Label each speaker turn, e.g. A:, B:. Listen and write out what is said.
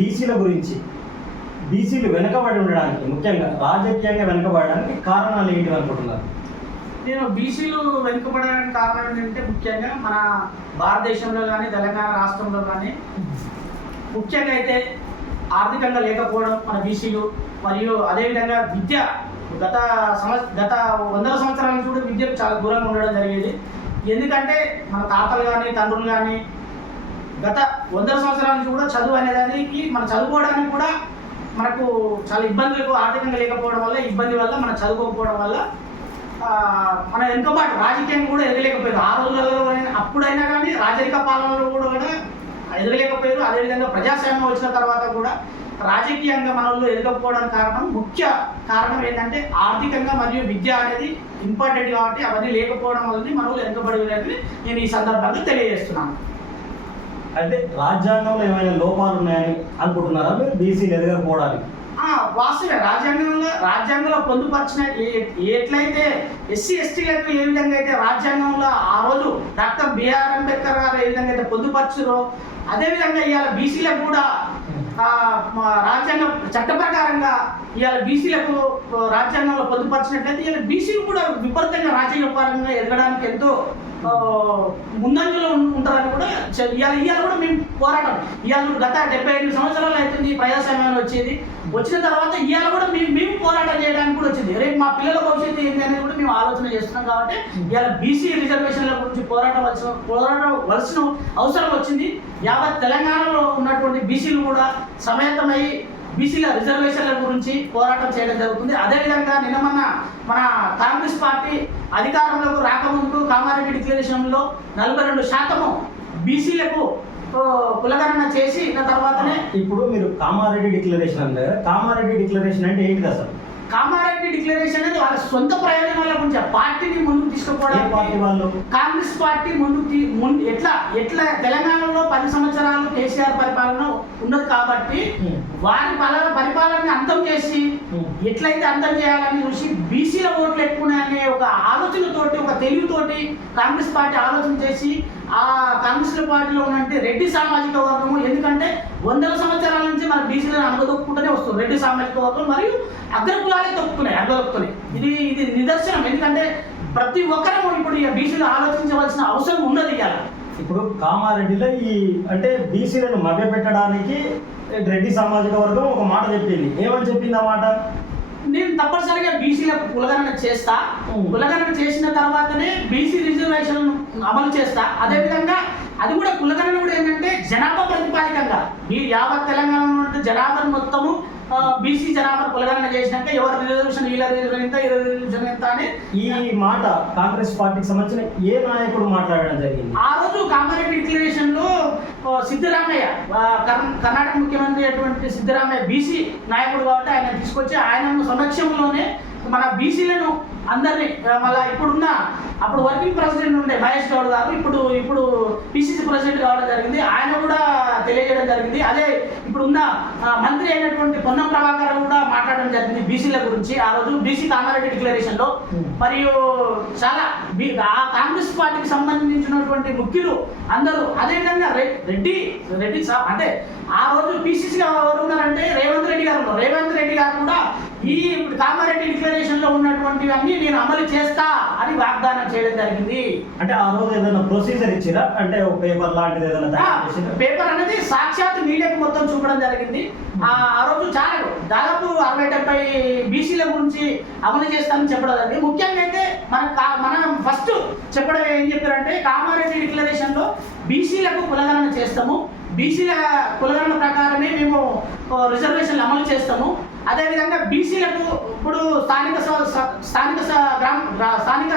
A: బీసీల గురించి బీసీలు వెనుకబడి ఉండడానికి ముఖ్యంగా రాజకీయంగా వెనుకబడడానికి కారణాలు ఏంటి అనుకుంటున్నారు?
B: నేను బీసీలు వెనుకబడడానికి కారణం ఏంటంటే ముఖ్యంగా మన భారతదేశంలో కానీ తెలంగాణ రాష్ట్రంలో కానీ ముఖ్యంగా అయితే ఆర్థికంగా లేకపోవడం మన బీసీలు మరియు అదేవిధంగా విద్య గత సంవత్స గత వందల సంవత్సరాల నుంచి కూడా విద్యకు చాలా దూరంగా ఉండడం జరిగేది. ఎందుకంటే మన తాతలు కానీ తండ్రులు కానీ గత వందల సంవత్సరాల నుంచి కూడా చదువు అనేదానికి మనం చదువుకోవడానికి కూడా మనకు చాలా ఇబ్బందులు ఆర్థికంగా లేకపోవడం వల్ల ఇబ్బంది వల్ల మనం చదువుకోకపోవడం వల్ల మన వెనుకబాటు రాజకీయం కూడా ఎదగలేకపోయారు ఆ రోజులలో అయినా- అప్పుడైనా కానీ రాజరిక పాలనలో కూడా ఎదగలేకపోయారు. అదేవిధంగా ప్రజాస్వామ్యం వచ్చిన తర్వాత కూడా రాజకీయంగా మనలో వాళ్ళు ఎదగకపోవడానికి కారణం ముఖ్య కారణం ఏంటంటే ఆర్థికంగా మరియు విద్య అనేది ఇంపార్టెంట్ కాబట్టి అవన్నీ లేకపోవడం వల్ల మనలో వెనుకబడి నేను ఈ సందర్భంగా తెలియజేస్తున్నాను.
A: అంటే రాజ్యాంగంలో ఏమైనా లోపాలు ఉన్నాయని అనుకుంటున్నారా? మీరు బీసీలు ఎదగకపోవడానికి
B: వాస్తవే రాజ్యాంగంలో రాజ్యాంగంలో పొందుపరిచిన ఎట్లయితే ఎస్సీ ఎస్టీలకు ఏ విధంగా అయితే రాజ్యాంగంలో ఆ రోజు డాక్టర్ బిఆర్ అంబేద్కర్ గారు ఏ విధంగా అయితే పొందుపరచారో అదేవిధంగా ఇవాళ బీసీలకు కూడా రాజ్యాంగ చట్ట ప్రకారంగా ఇవాళ బీసీలకు రాజ్యాంగంలో పొందుపరిచినట్లయితే ఇవాళ బీసీలు కూడా విపరీతంగా రాజ్యాంగ పరంగా ఎదగడానికి ఎంతో ముందంజలో ఉంటారని కూడా ఇవాళ ఇవాళ కూడా మేము పోరాటం. ఇవాళ గత డెబ్బై ఐదు సంవత్సరాలు ప్రజాస్వామ్యం వచ్చేది. వచ్చిన తర్వాత ఇవాళ కూడా మేము మేము పోరాటం చేయడానికి కూడా వచ్చింది. రేపు మా పిల్లల భవిష్యత్తు ఏంటి అనేది కూడా మేము ఆలోచన చేస్తున్నాం కాబట్టి ఇవాళ బీసీ రిజర్వేషన్ల గురించి పోరాటవలసిన పోరాడవలసిన అవసరం వచ్చింది. యావత్ తెలంగాణలో ఉన్నటువంటి బీసీలు కూడా సమేతమై బీసీల రిజర్వేషన్ల గురించి పోరాటం చేయడం జరుగుతుంది. అదేవిధంగా నిన్న మొన్న మన కాంగ్రెస్ పార్టీ అధికారంలోకి రాకముందు కామారెడ్డి డిక్లరేషన్లో నలభై రెండు శాతము బీసీలకు కులగణన చేసి ఇక తర్వాతనే
A: ఇప్పుడు మీరు కామారెడ్డి డిక్లరేషన్ అన్నారు కామారెడ్డి డిక్లరేషన్ అంటే ఏంటిది అసలు
B: కామారెడ్డి డిక్లరేషన్ అనేది వాళ్ళ సొంత ప్రయోజనాల గురించి పార్టీని ముందుకు
A: ఏ పార్టీ వాళ్ళు
B: కాంగ్రెస్ పార్టీ ముందుకు తీ- ముందు ఎట్లా ఎట్లా తెలంగాణలో పది సంవత్సరాలు కేసీఆర్ పరిపాలన ఉన్నది కాబట్టి. వారి పల పరిపాలనని అంతం చేసి. ఎట్లయితే అంతం చేయాలని చూసి బీసీల ఓట్లు ఎక్కువ అనే ఒక ఆలోచనతోటి ఒక తెలివితోటి కాంగ్రెస్ పార్టీ ఆలోచన చేసి ఆ కాంగ్రెస్ పార్టీలో ఉన్నటువంటి రెడ్డి సామాజిక వర్గము ఎందుకంటే వందల సంవత్సరాల నుంచి మన బీసీలను అనుగదొక్కుంటూనే వస్తుంది. రెడ్డి సామాజిక వర్గం మరియు అగ్రకులాలే తొక్కుతున్నాయి అగ్రదొక్కుతున్నాయి ఇది ఇది నిదర్శనం. ఎందుకంటే ప్రతి ఒక్కరూ ఇప్పుడు ఇక బీసీలు ఆలోచించవలసిన అవసరం ఉన్నది ఇవాళ.
A: ఇప్పుడు కామారెడ్డిలో ఈ అంటే బీసీలను మభ్యపెట్టడానికి రెడ్డి సామాజిక వర్గం ఒక మాట చెప్పింది. ఏమని చెప్పింది ఆ మాట?
B: నేను తప్పనిసరిగా బీసీలకు కులగణన చేస్తా. కులగణన చేసిన తర్వాతనే బీసీ రిజర్వేషన్ అమలు చేస్తా. అదేవిధంగా అది కూడా కులగణన కూడా ఏంటంటే జనాభా ప్రతిపాదికంగా. ఈ యావత్ తెలంగాణ జనాభా మొత్తము బీసీ జనాభా కులగణన చేసినాక ఎవరి రిజర్వేషన్ వీళ్ళ రిజర్వేషన్ ఎంత వీళ్ళ రిజర్వేషన్ ఎంత అని
A: ఈ మాట కాంగ్రెస్ పార్టీకి సంబంధించిన ఏ నాయకుడు మాట్లాడడం జరిగింది?
B: ఆ రోజు కామారెడ్డి డిక్లరేషన్లో సిద్ధరామయ్య కర్ణాటక ముఖ్యమంత్రి అటువంటి సిద్ధరామయ్య బీసీ నాయకుడు కాబట్టి ఆయన తీసుకొచ్చి ఆయన సమక్షంలోనే మన బీసీలను అందరినీ మళ్ళా ఇప్పుడున్న అప్పుడు వర్కింగ్ ప్రెసిడెంట్ ఉండే మహేష్ గౌడ్ గారు ఇప్పుడు ఇప్పుడు పిసిసి ప్రెసిడెంట్ కావడం జరిగింది. ఆయన కూడా తెలియజేయడం జరిగింది. అదే ఇప్పుడున్న మంత్రి అయినటువంటి పొన్నం ప్రభాకర్ కూడా మాట్లాడడం జరిగింది బీసీల గురించి. ఆ రోజు బీసీ కామారెడ్డి
A: డిక్లరేషన్లో.
B: మరియు చాలా ఆ కాంగ్రెస్ పార్టీకి సంబంధించినటువంటి ముఖ్యులు అందరూ అదేవిధంగా రెడ్డి రెడ్డి సా- అంటే ఆ రోజు పీసీసీగా ఎవరు ఉన్నారంటే రేవంత్ రెడ్డి గారు ఉన్నారు. రేవంత్ రెడ్డి గారు కూడా ఈ కామారెడ్డి డిక్లరేషన్లో ఉన్నటువంటివన్నీ నేను అమలు చేస్తా అని వాగ్దానం చేయడం జరిగింది.
A: అంటే ఆ రోజు ఏదైనా ప్రొసీజర్ ఇచ్చిరా? అంటే ఒక పేపర్ లాంటిది ఏదైనా
B: పేపర్ అనేది సాక్షాత్ మీడియాకు మొత్తం చూపడం జరిగింది. ఆ రోజు చాలా దాదాపు అరవై డెబ్బై బీసీల గురించి అమలు చేస్తామని చెప్పడం జరిగింది. ముఖ్యంగా అయితే మన మనం ఫస్ట్ చెప్పడం ఏం చెప్పారంటే కామారెడ్డి డిక్లరేషన్లో బీసీలకు కులగణన చేస్తాము. బీసీల కులగణన ప్రకారమే మేము రిజర్వేషన్లు అమలు చేస్తాము. అదేవిధంగా బీసీలకు ఇప్పుడు స్థానిక స్థానిక గ్రామ స్థానిక